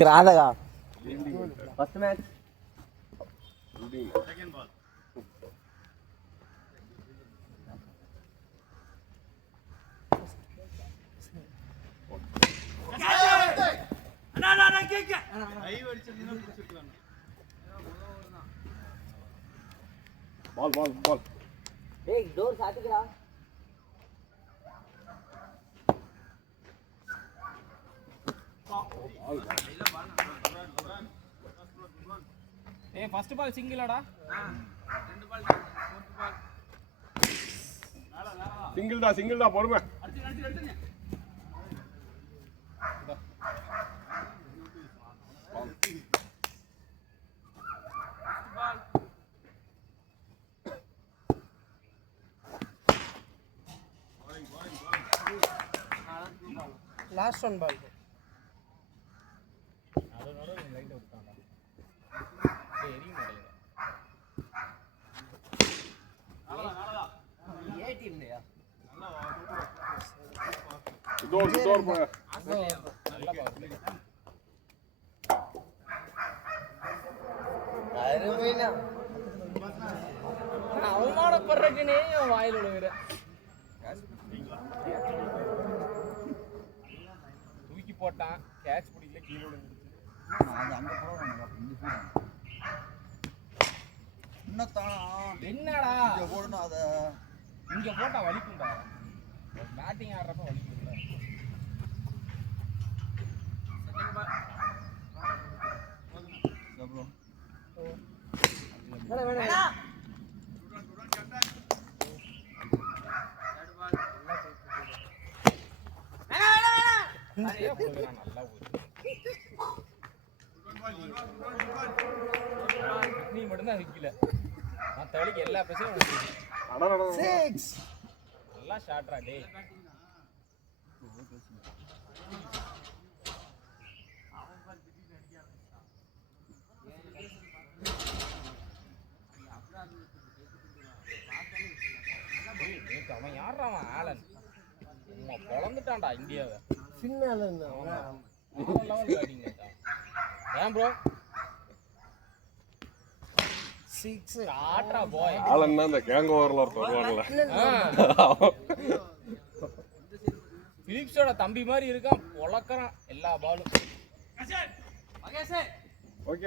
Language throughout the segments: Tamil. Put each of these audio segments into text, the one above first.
கிராதகா ஃபர்ஸ்ட் மேட்ச் செகண்ட் பால் அண்ணா கேக்க லைவ் அடிச்சிருந்தா புடிச்சிருக்கலாம் பால் ஏய் டோர் சாத்திக்கடா ஏய் ஃபர்ஸ்ட் பால் சிங்கிளாடா ரெண்டு பால் ஃபோர்த் பால் சிங்கிள்டா பொறுமை அடிச்சு லாஸ்ட் ஒன் பால் லைட் விட்டான்டா ஏய் எரிய மாட்டேங்குது ஏ டீம்லயா டோர் போங்க நல்லா பாரு அருமைனா அவமானப்படுறதுனே அவன் வாயில விழுகிற தூக்கி போட்டான் கேட்ச் பிடிக்கல கீழே விழுந்துருச்சு என்னடா இங்க போட்டா வலிக்கும்டா பேட்டிங் ஆடுறப்ப வலிக்கும்ல செகண்ட் பால் வேணாம் நிறைய போடுறான் நல்லா போகுது நீ மட்டும்தான் விக்கல மற்ற வழிக்கு எல்லா பிரச்சனையும் 6 நல்லா ஷாட்ரா டேய் அவன் யாரா அவன் ஆலன் சும்மா பொழந்துட்டான்டா இந்தியாவை பின்னால லெவல் பேட்டிங் ஏன் ப்ரோ 6 ஆட்ரா போய் ஆளன்னா அந்த கேங் ஓவர்ல வருவாங்கல பிலிப்ஸோட தம்பி மாதிரி இருக்கான் பொளக்கறான் எல்லா பாலும் மகேஷ் ஓகே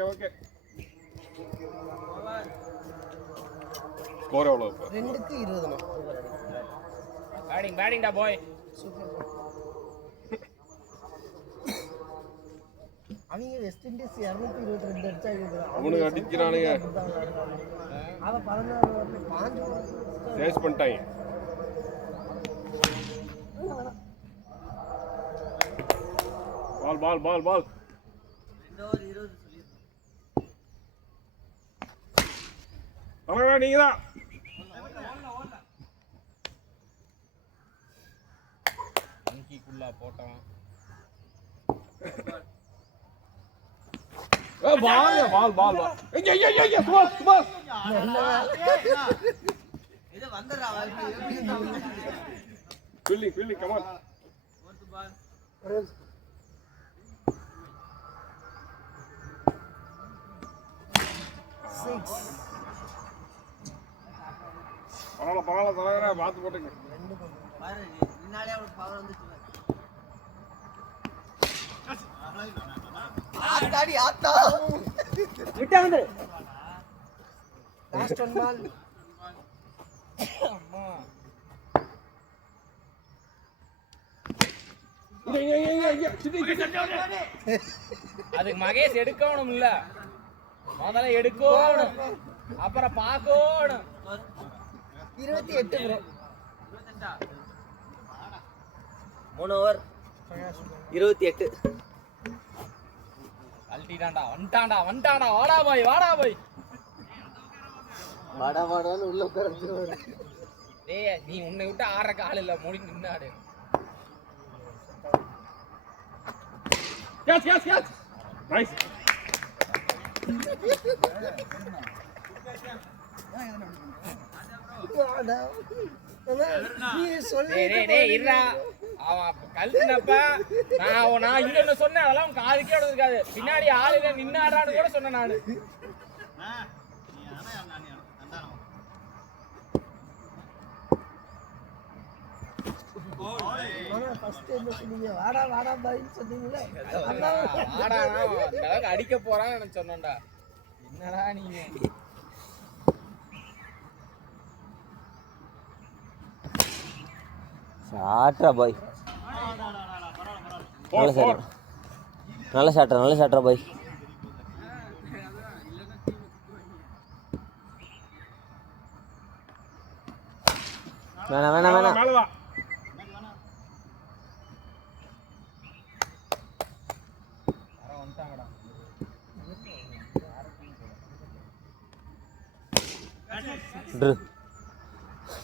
ஸ்கோர் எவ்வளவு இப்ப 2க்கு 20 பேட்டிங்டா பாய் சூப்பர் அவங்க வெஸ்ட் இண்டீஸ் 222 அடிச்சா அவனுக்கு அடிக்கிறானுங்க அத 16 பாஞ்சு சேஸ் பண்ணிட்டாங்க பால் ரெண்டு ஓவர் 20 சொல்லிருக்கோம் அவன் நீங்கதான் மங்கிக்குள்ளா போட்டான் பால் ஐயா சுபாஷ் இது வந்துறா fielding come on fourth ball பரவாயில்ல தலைவரே பார்த்து போட்டுங்க பாரு முன்னாலே அவனுக்கு பவர் வந்துச்சு ஆத்தா விட்டா வந்து லாஸ்ட் ஒன் பால் அம்மா அதுக்கு மகேஷ் எடுக்கணும் இல்ல முதல்ல எடுக்கணும் அப்புறம் பார்க்கணும் 28 ப்ரோ 3 ஓவர் 28 அல்டிடான்டா வந்துட்டான்டா வாடா பாய் வாடான்னு உள்ள உட்கார்ந்துருவாரு டேய் நீ உன்னை விட்டு ஆற கால் இல்ல மூடி நின்னாடு Yes. Nice. வாடா நீ சொல்லு டேய் இருடா அவன் கழுத்துனப்ப நான் இங்க என்ன சொன்னேன், அதெல்லாம் உன் காதுக்கே இருக்காது. பின்னாடி ஆளுங்க நின்னாடான்னு கூட சொன்னேன் நானு. வாடா வாடா பாயின்னு சொன்னீங்களே வாடா, அந்த அளவுக்கு அடிக்க போறான்னு எனக்கு சொன்னேன்டா. என்னடா நீங்க ஷாட்ரா பாய். நல்ல ஷாட்ரா பாய். வேணாம் மேலதான்.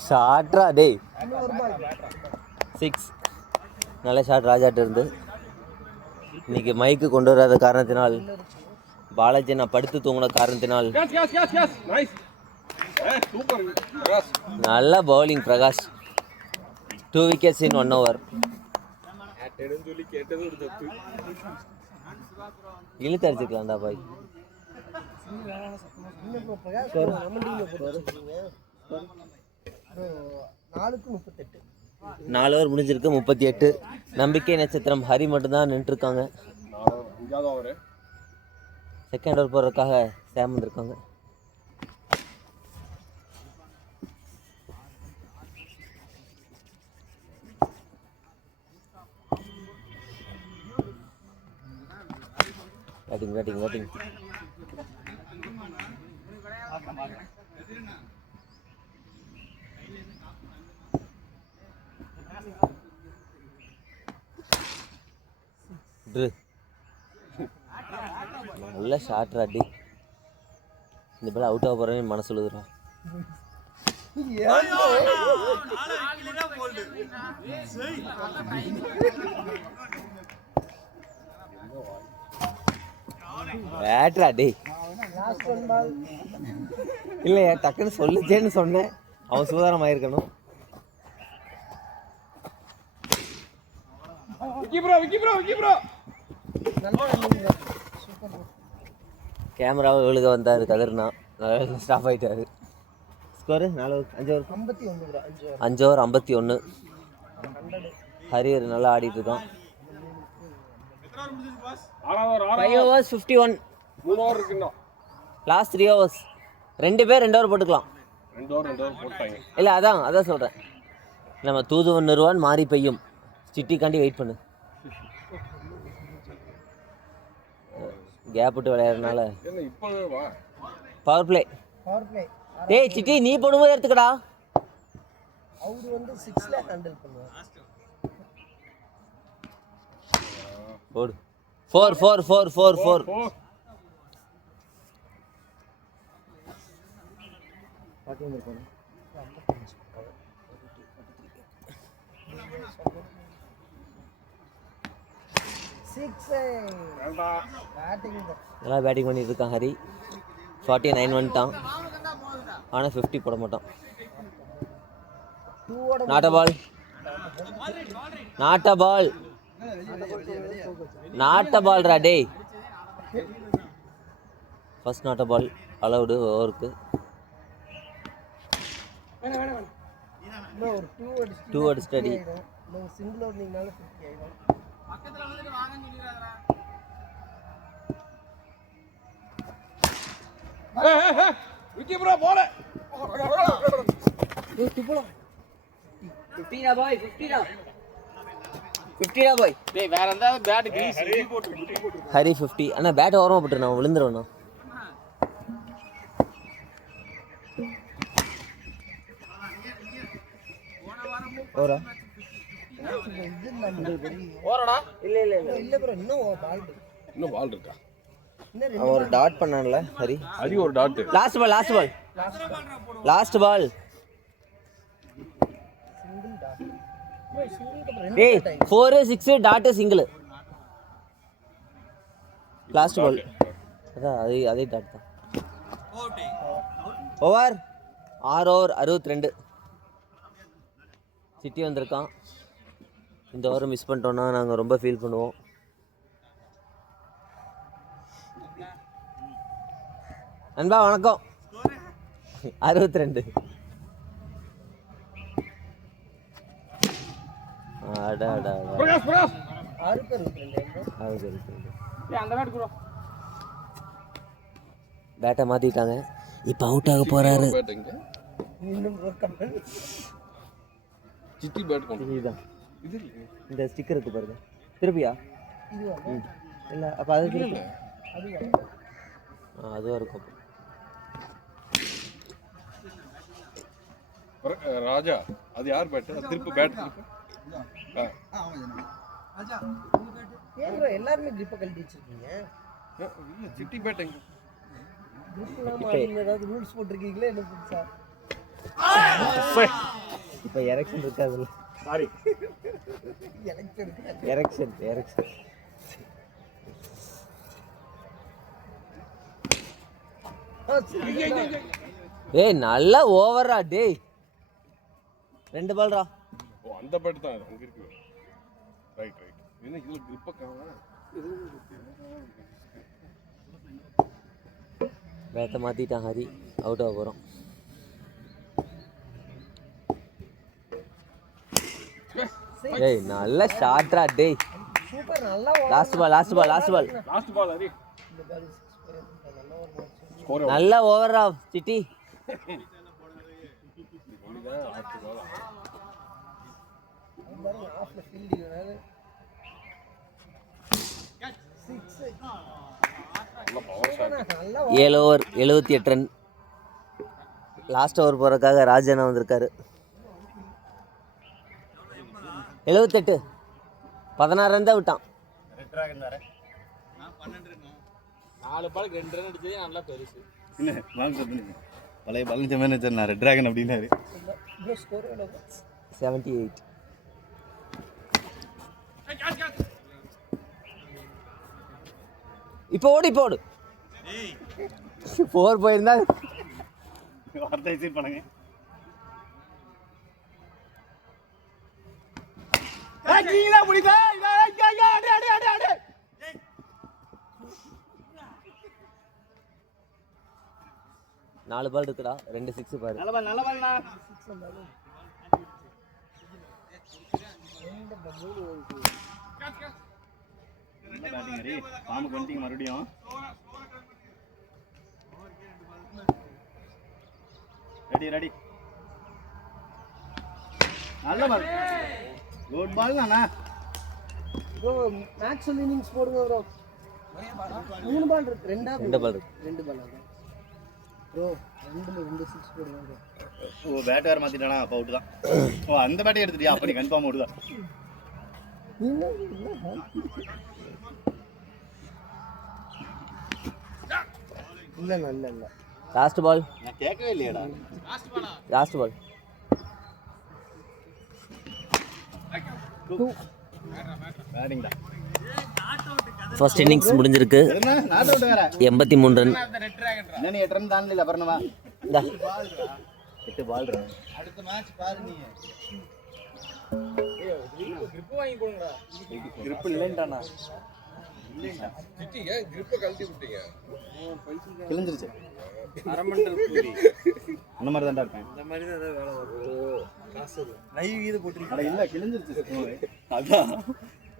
ஷாட்ரா டேய். 6 நல்ல ஷாட் ராஜாட்ட இருந்து. இன்னைக்கு மைக்கு கொண்டு வராத காரணத்தினால், பாலாஜி நான் படுத்து தூங்கின காரணத்தினால் நைஸ். சூப்பர் பிரகாஷ். நல்ல bowling Prakash. 2 wickets in 1 over. சொல்லி கேட்டது ஒரு தப்பு. இழுத்து அடிச்சுக்கலாம்டா பாய். நாலு ஓவர் முடிஞ்சிருக்கு. 38. நம்பிக்கை நட்சத்திரம் ஹரி மட்டும்தான் நின்றுருக்காங்க. செகண்ட் ஓவர் போடுறதுக்காக சாம் வந்திருக்காங்க. பேட்டிங் நல்ல ஷாட் ராட்டி. இந்த பேர் அவுட் ஆக போறேன்னு மனசு சொல்லுதுடா. பேட்ரா டேய். இல்லையா டக்குன்னு சொல்லுச்சேன்னு சொன்னேன். அவன் சுதாரம் ஆயிருக்கணும். கேமராவை விழுக வந்தார் கதிர்னா. ஸ்டாப் ஆகிட்டாரு. Score 5 over 51. ஹரியர் நல்லா ஆடிட்டு இருக்கான். 5 overs 51. 3 ஓவர் இருக்குன்னா லாஸ்ட் 3 overs. 2 பேர் 2 ஓவர் போட்டுக்கலாம். 2 ஓவர் போட்டாங்க. இல்லை அதான் சொல்கிறேன். நம்ம தூதுவன் நிறுவான் மாறி பெய்யும். சிட்டிக்காண்டி வெயிட் பண்ணு. கேப் விட்டு விளையாடுறதுனால பவர் பிளே. டேய் சிட்டி நீ போடும்போது எடுத்துக்கடா. அவரு வந்து 6ல ஹேண்டில் பண்ணுவார். போடு. 4. நல்லா பேட்டிங் பண்ணிட்டு இருக்கான் ஹரி. 49 வந்துட்டான். ஆனால் 50 போட மாட்டான். நாட் அ பால் ரா டேய். First not a ball allowed ஓவருக்கு. 2 ஓவர் ஸ்டடி. சிங்கிள் ஓவர்னால 50 ஆயிடும். பக்கத்துல வந்துட்டு வாங்கன்னு சொல்லிராதடா. விக்கி ப்ரோ போல. 50 பாய். 50 பாய். டேய் வேற எந்த பேட் கிரீஸ் போட்டு ஹரி 50. அண்ணா பேட் ஓரமா போட்டு நான் விழுந்துருவேண்ணா. ஓரா ஓரடா. இல்ல ப்ரோ இன்னும் பால் இருக்கா? அவன் ஒரு டாட் பண்ணான்ல ஹரி. ஹரி ஒரு டாட். Last ball. டேய் 4 6 டாட் சிங்கிள். Last ball. அதான் அதே டாட் தான். Over 6 over 62. சிட்டி வந்திருக்கான். இந்த ஓவர் மிஸ் பண்ணிட்டோன்னா நாங்கள் ரொம்ப ஃபீல் பண்ணுவோம். நண்பா வணக்கம். 62. அடா பிரகாஷ் பிரகாஷ் 6 பேர் இருக்கிறேன். 62. அந்த பேட் கூட பேட்டை மாற்றிட்டாங்க. இப்போ அவுட் ஆக போகிறாரு. பேட் எங்க இன்னும் கமெண்ட் சிட்டி பேட் கொண்டு இதுதான் இது இல்லையே. இந்த ஸ்டிக்கர் இருக்கு பாருங்க. திருப்பியா? இதுவா? இல்லை அப்போ அது திருப்பி. அதுவா? அதுவும் இருக்கும். ராஜா அது யார் பேட்? திருப்பி பேட் திருப்பி. ஏன் bro எல்லாருமே grip கழட்டி வச்சிருக்கீங்க? இல்ல சிட்டி பேட் எங்க? grip இல்லாம ஆடுங்க, ஏதாவது ரூல்ஸ் போட்டிருக்கீங்களா என்ன புதுசா? இப்போ எரெக்ஷன் இருக்காதுல்ல. சாரி எனக்கு இருக்கு. எரெக்ஷன் ஏய் நல்ல ஓவரா டேய். 2 பால்ரா. ஓ அந்த பேட் தான் அங்க இருக்கு. ரைட் என்ன இதுல grip காணோம். பேட்டை மாற்றிட்டான் ஹரி. அவுட் ஆக போகிறோம். ஏய் நல்ல ஷாட்ரா டேய். சூப்பர் நல்லா last ball last ball Hari. இந்த பால் 6 பேர் நல்லா ஒரு ஸ்கோர் நல்ல ஓவரா சிட்டி. பாருங்க ஆஃப்ல ஃபீல்டிங் வேற 6 நல்ல பவர் ஷாட். நல்லா 7 ஓவர் 78 ரன். லாஸ்ட் ஓவர் போகிறதுக்காக ராஜனா வந்திருக்காரு. 78 16 ரன் தான் விட்டான். 4 பாலுக்கு 2 ரன் அடிச்சதே நல்லா பெருசு. இல்லை வாங்க சொல்லுங்க. பழைய பழனிச்ச மேனேஜர் நான் ரெட் டிராகன் அப்படின்னாரு. ப்ரோ ஸ்கோர் எவ்வளவு? 78. இப்போ ஓடு 4 போயிருந்தா வார்த்தை சீட் பண்ணுங்க. நாலு பால் இருக்குடா. 2 6 பாரு. நல்ல பால்ண்ணா. பாம்புக்கு வந்துட்டீங்க மறுபடியும். ரெடி நல்ல பால். குட் பால் தானா ப்ரோ மேட்ச் இன்னிங்ஸ் போடுங்க ப்ரோ. 3 பால் இருக்கு. 2 பால் இருக்கு. 2 பால் ப்ரோ. 2 6 போடுங்க ப்ரோ. ஓ பேட் வேறு மாற்றிட்டானா அப்போ அவுட்டு தான். ஓ அந்த பேட்டை எடுத்துட்டியா? அப்படி கன்ஃபார்ம் அவுட்டு தான். இல்ல லாஸ்ட் பால். நான் கேட்கவே இல்லையாடா. Last ball. பேட்டிங்டா. ஃபர்ஸ்ட் இன்னிங்ஸ் முடிஞ்சிருக்கு. என்ன நாட் அவுட் வேற. 83 ரன். என்ன 8 ரன் தாண்டல அப்புறமா. இந்தா 8 பால் ரன். அடுத்த மேட்ச் பாரு நீங்க. grip வாங்கி போடுங்கடா. grip இல்லைன்றானா? சிட்டி ஏன் grip கழட்டி விட்டீங்க? கிழிஞ்சிருச்சு. அரமண்டல் கூலி. அந்த மாதிரி தான்டா இருப்பேன். இந்த மாதிரி தான் ஏதாவது வேலை வரும். காசு லைவ் கீது போட்டுருக்கீங்க. அட இல்ல கிழிஞ்சிருச்சு. அதான்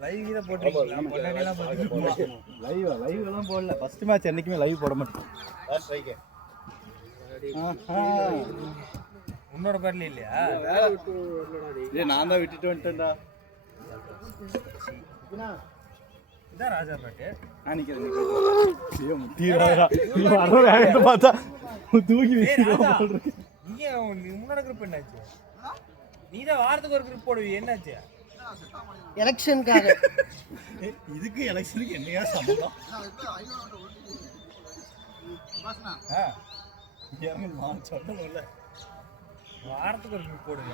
லைவ் கீது போட்டுருக்கீங்க. பொண்டாட்டிலாம் பாத்துட்டு லைவ் எல்லாம் போடல. ஃபர்ஸ்ட் மேட்ச் என்னைக்குமே லைவ் போட மாட்டேன். ஸ்ட்ரைக். உன்னோட பேட்ல இல்லையா? வேலை விட்டு வரலடா டேய். இல்ல நான் தான் விட்டுட்டு வந்துட்டேன்டா. இதான் ராஜா பேட்டு. நான் நிக்கிறேன். ஐயோ முத்திராடா. நீ வர வேகத்தை பார்த்தா தூக்கி வீசிடுறா. நீங்க முன்னாடி குரூப் என்னாச்சு? நீ தான் வாரத்துக்கு ஒரு குரூப் போடுவீ. என்னாச்சு? எலெக்ஷனுக்காக. இதுக்கு எலெக்ஷனுக்கு என்னையா சம்பந்தம்? நான் சொன்னல வாரத்துக்கு ஒரு குரூப் போடுங்க.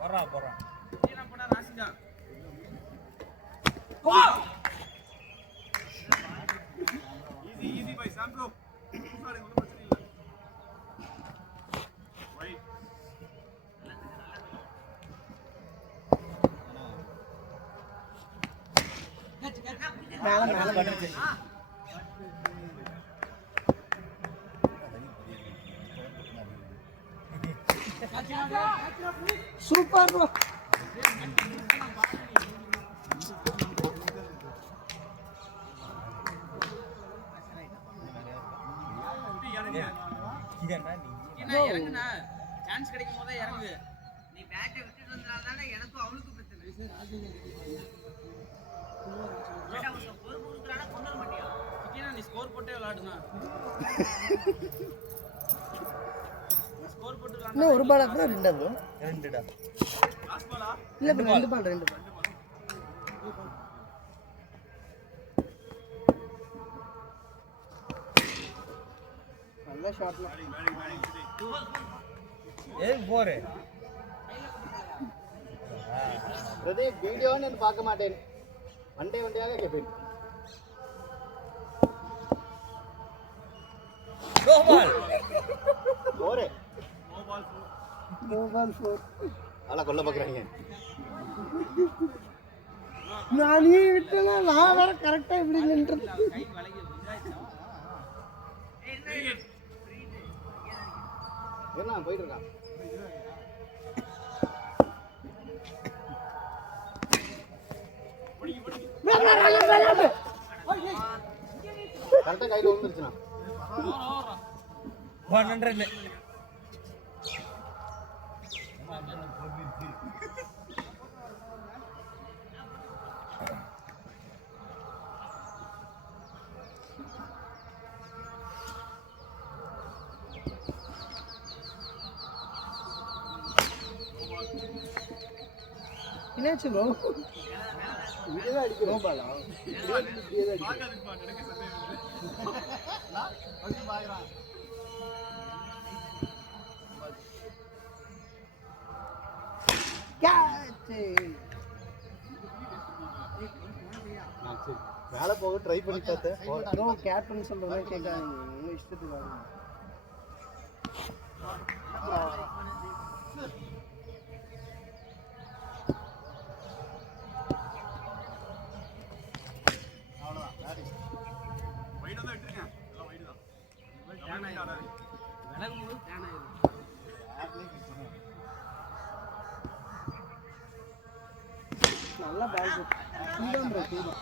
போறான் சூப்பர் ப்ரோ. இறங்குனா சான்ஸ் கிடைக்கும் போதே இறங்கு. நீ பேட்டை விட்டுட்டு வந்தனால தானே எனக்கும் அவனுக்கும் பிரச்சனை. ஒரு முறுக்குறானா கொண்டு வர மாட்டியா? சிக்கினா நீ ஸ்கோர் போட்டே விளையாடுனா. ஸ்கோர் போட்டு விளையாடு. இன்னும் ஒரு பால் அப்புறம் ரெண்டா ப்ரோ? ரெண்டுடா. இல்ல ப்ரோ, ரெண்டு பால். நல்ல ஷாட்ல. ஏன் போறே? பிரதீப் வீடியோன்னு நான் பார்க்க மாட்டேன். வண்டியாக கேட்பேன். No ball. போரே. No ball 4. ஆளை கொல்ல பார்க்குறாங்க. நான் நீ விட்டனா நான் வேற கரெக்டா இப்படி நின்றது. கை வளைய இதாயிச்சா. என்ன போயிட்டு இருக்கான். கரெக்டா கையில விழுந்துருச்சுனா 100. என்னாச்சு ப்ரோ? இதுதான் அடிக்கும். நோ பாலா? மேலே போக ட்ரை பண்ணி பார்த்தேன். ப்ரோ கேப்டன் சொல்றதே கேட்காதீங்க. உங்க இஷ்டத்துக்கு வாங்க. நல்லா பால் தூதான் ப்ரோ, தூதான்.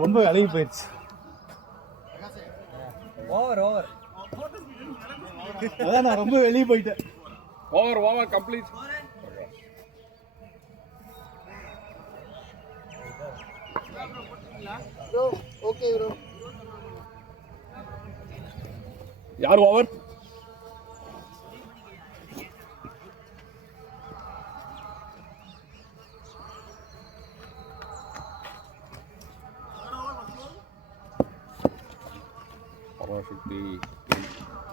ரொம்ப விலகி போயிடுச்சு. ஓவர் அதான் நான் ரொம்ப வெளியே போயிட்டேன். Over complete. Bro okay bro. யார் ஓவர்?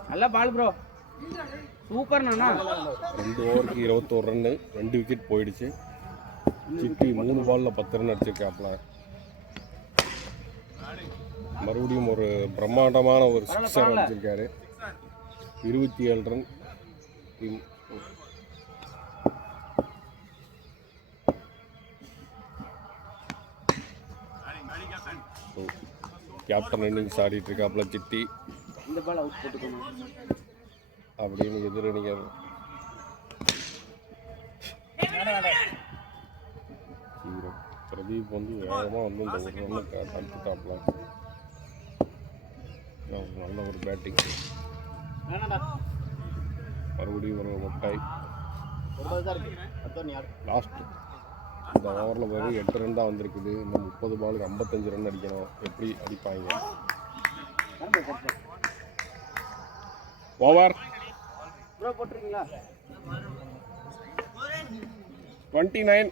நல்ல பால் ப்ரோ. சூப்பர் நானா. 2 ஓவருக்கு 21 ரன்னு, 2 விக்கெட் போயிடுச்சு. சிட்டி 3 பாலில் 10 ரன் அடிச்சிருக்காப்ல. மறுபடியும் ஒரு பிரம்மாண்டமான ஒரு சிக்ஸர் அடிச்சிருக்காரு. 27 ரன். கேப்டன் இன்னிங்ஸ் ஆடிட்டு இருக்காப்ல சிட்டி. இந்த பால் அவுட் போட்டுக்கணும் அப்படின்னு எதிரணிகள் பிரதீப் வந்து வேகமாக வந்து இந்த ஒரு ரன்னை தடுத்துட்டாப்ல. நல்ல ஒரு பேட்டிங். மறுபடியும் ஒரு முட்டாய். லாஸ்ட் இந்த ஓவரில் வெறும் 8 ரன் தான் வந்திருக்குது. இன்னும் 30 பாலுக்கு 55 ரன் அடிக்கணும். எப்படி அடிப்பாங்க? ஓவர் ப்ரோ போட்டுருக்கீங்களா? 29.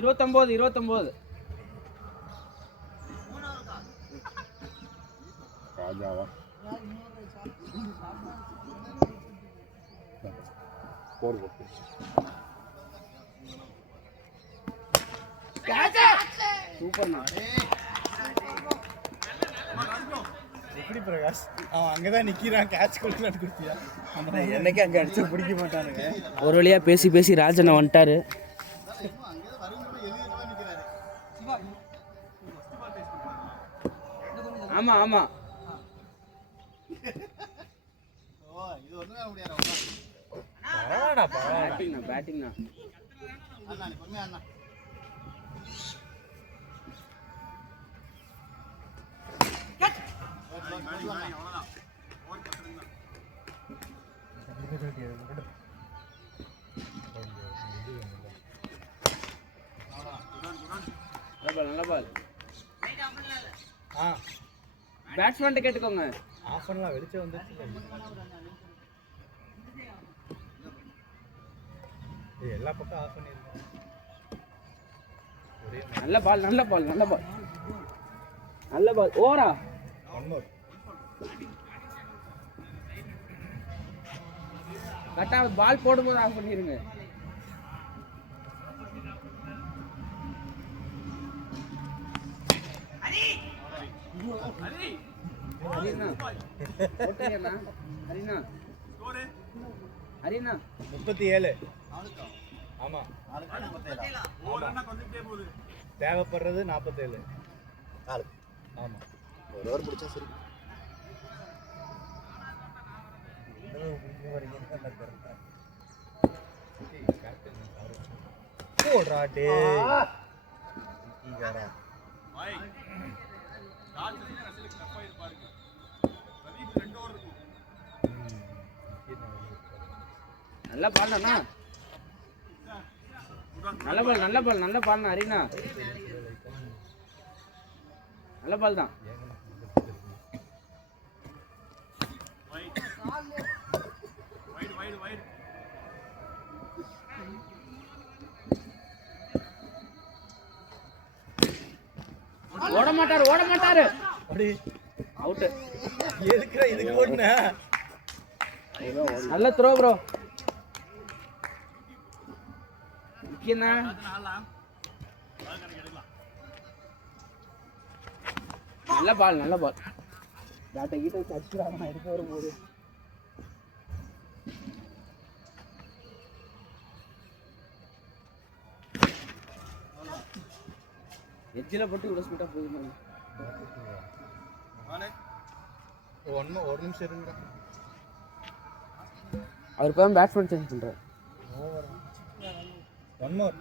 29. ராஜாவா ஸ்கோர் போட்டு சூப்பர்ண்ணா. எப்படி பிரகாஷ் அவன் அங்கதான் நிக்கிறான், கேட்ச் கொடுக்கலான்னு கொடுத்தியா? என்னைக்கு அங்க அடிச்சு பிடிக்க மாட்டானுங்க. ஒரு வழியா பேசி பேசி ராஜனை வந்துட்டாரு. ஆமா ஆமா பேட்டிங்ண்ணா. நல்ல பால். பேட்ஸ்மேன் கேட்டுக்கோங்க. ஆஃப் பண்ணலாம், வெளிச்சம் வந்துருச்சு. எல்லா பக்கம் ஆஃப் பண்ணிருக்கோம். நல்ல பால். ஓவரா? கரெக்டா பால் போடும்போது ஆஃப் பண்ணிருங்க. ஹரிண்ணா 37. ஆமா, தேவைப்படுறது 47. ஆமா, ஒரு ஓவர் பிடிச்சா சரி. போடுறா டே. நல்ல பால்ண்ணா. நல்ல பால்ண்ணா ஹரிண்ணா. நல்ல பால் தான். ஓட மாட்டாரு. அவுட். எதுக்குடா இதுக்கு ஓடுன? நல்ல த்ரோ ப்ரோ. என்ன நல்ல பால். பேட்டை கிட்ட கடிச்சுறாங்க எடுக்க வரும்போது. எட்ஜில் போட்டு விட ஸ்பீட்டாக போகுது. ஒரு நிமிஷம் இருங்க. அவர் இப்போ பேட்ஸ்மேன் சேஞ்ச் பண்ணுறாரு. One more.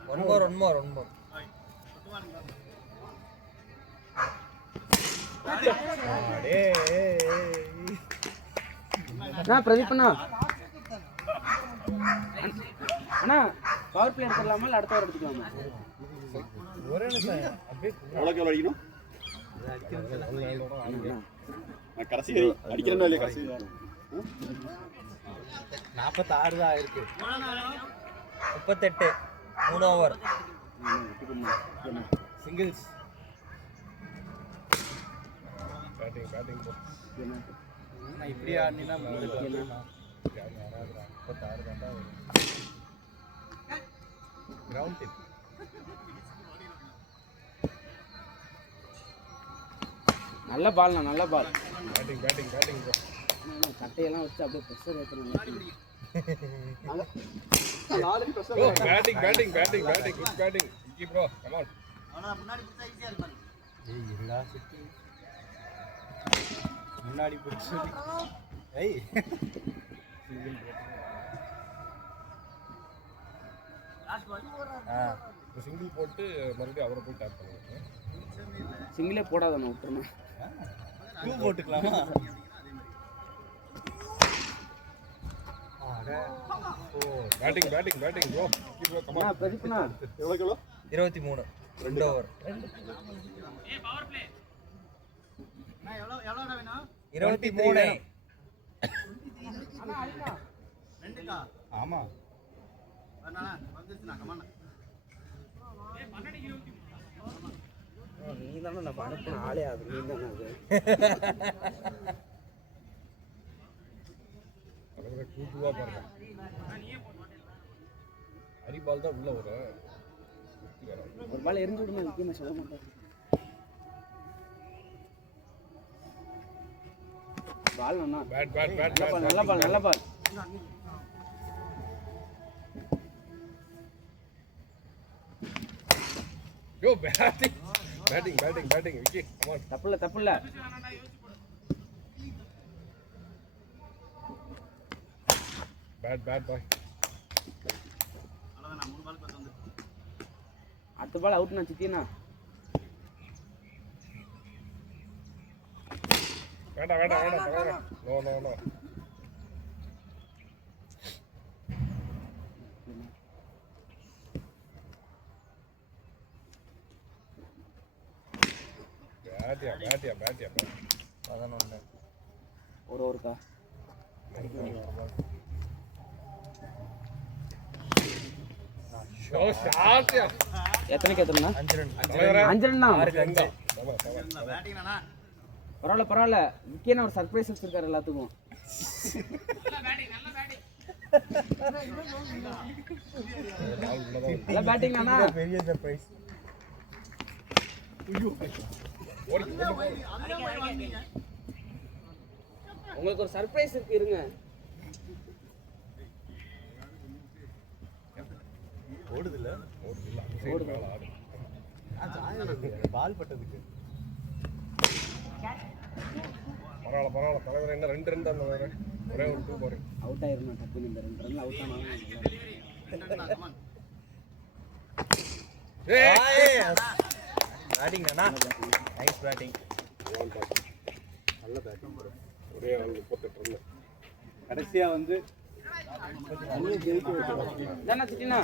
அண்ணா பிரதீப் அண்ணா பவர் பிளே எடுத்துடலாமா இல்லை அடுத்த வாரம் எடுத்துக்கலாமா? ஒரே நிமிஷம் அப்படியே எவ்வளோ அடிக்கணும்? கடைசி அடிக்கிறேன்னா இல்லையா? கடைசி 46 தான் இருக்கு. 38 3 ஓவர் சிங்கிள்ஸ். பேட்டிங் நான் இப்படி ஆடினா 36 தாண்டா வரும். Ground tip. நல்ல பால்ண்ணா. பேட்டிங் கட்டையெல்லாம் வச்சு அப்படியே ப்ரெஷர் ஏற்றணும். Batting keep bro, come on. முன்னாடி பிடிச்சி ஏய் சிங்கிள் போட்டு மறுபடியும் அவரை போய் டேப் பண்ணுங்க. சிங்கிளே போடாதண்ணா, விட்டுருண்ணா. 2 போட்டுக்கலாமா? பேட்டிங் பேட்டிங் பேட்டிங் ப்ரோ பெருப்புண்ணா 23 2 ஓவர் 23 ஆமா நீ தானே நம்ம அனுப்பின ஆளே அது நீ தானே அது கூட்டுவா பாருங்க அரிபால் தான் உள்ள வரும் ஒரு பால் எரிஞ்சு விடுமா முக்கியமாக சொல்ல மாட்டேன் பால் அண்ணா பேட் பேட் பேட் நல்ல பால் நல்ல ball yo batting batting batting batting Vicky come on தப்புல பேட் பேட் பாய் அடுத்த பால் அவுட்ண்ணா சித்திண்ணா வேண்டாம் வேண்டாம் வேண்டாம் வேண்டாம் நோ நோ நோ பேட்டியா பேட்டியா பேட்டியா 11 ஒரு ஓவருக்கா ஷோ ஷாட்யா எத்தனைக்கு எத்தனைண்ணா 5 ரன் 5 ரன்னா எங்க பரவாயில்ல முக்கியமான ஒரு சர்ப்ரைஸ் வச்சிருக்காரு எல்லாத்துக்கும் நல்ல பேட்டிங் அண்ணா பெரிய சர்ப்ரைஸ் உங்களுக்கு ஒரு சர்ப்ரைஸ் இருக்கு இருங்க ஓடுதுல பால் பட்டதுக்கு பரவாயில்ல பரவாயில்ல தலைவர் என்ன 2 ரன் தான் வேற ஒரே ஒரு 2 போறேன் அவுட் ஆயிருந்தா டக்கு இந்த 2 ரன்ல அவுட் ஆனாலும் பேட்டிங் அண்ணா நைஸ் பேட்டிங் நல்ல பேட்டிங் ஒரே ஆள் 38 ரன் கடைசியா வந்து தானே சிட்டினா